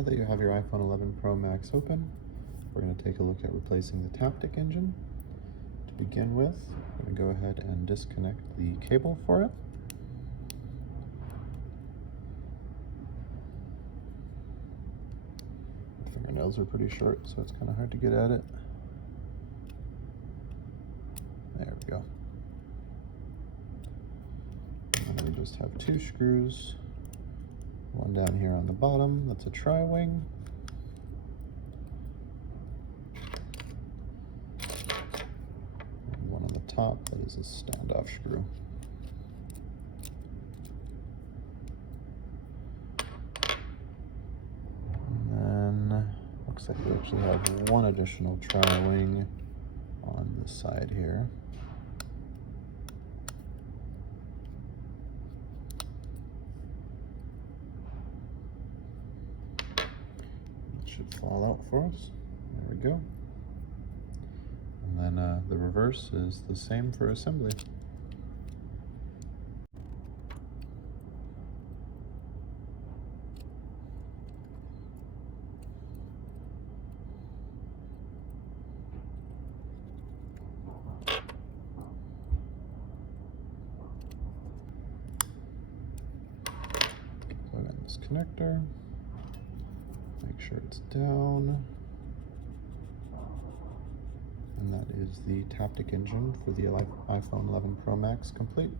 Now that you have your iPhone 11 Pro Max open, we're going to take a look at replacing the Taptic Engine. To begin with, I'm going to go ahead and disconnect the cable for it. My fingernails are pretty short, so it's kind of hard to get at it. There we go. And then we just have two screws. One down here on the bottom, that's a tri-wing. And one on the top, that is a standoff screw. And then, looks like we actually have one additional tri-wing on the side here. Should fall out for us. There we go. And then the reverse is the same for assembly. Plug in this connector. Make sure it's down. And that is the Taptic Engine for the iPhone 11 Pro Max complete.